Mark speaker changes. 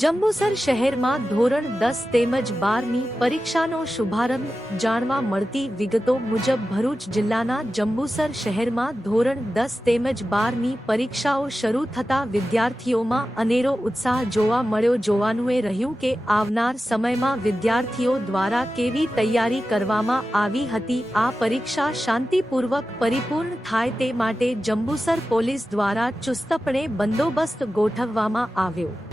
Speaker 1: જંબુસર શહેરમાં ધોરણ દસ તેમજ બારની પરીક્ષાનો શુભારંભ જાણવા મળતી વિગતો મુજબ ભરૂચ જિલ્લાના જંબુસર શહેરમાં ધોરણ દસ તેમજ બારની પરીક્ષાઓ શરૂ થતા વિદ્યાર્થીઓમાં અનેરો ઉત્સાહ જોવા મળ્યો. જોવાનું એ રહ્યું કે આવનાર સમયમાં વિદ્યાર્થીઓ દ્વારા કેવી તૈયારી કરવામાં આવી હતી, આ પરીક્ષા શાંતિપૂર્વક પરિપૂર્ણ થાય તે માટે જંબુસર પોલીસ દ્વારા ચુસ્તપણે બંદોબસ્ત ગોઠવવામાં આવ્યો.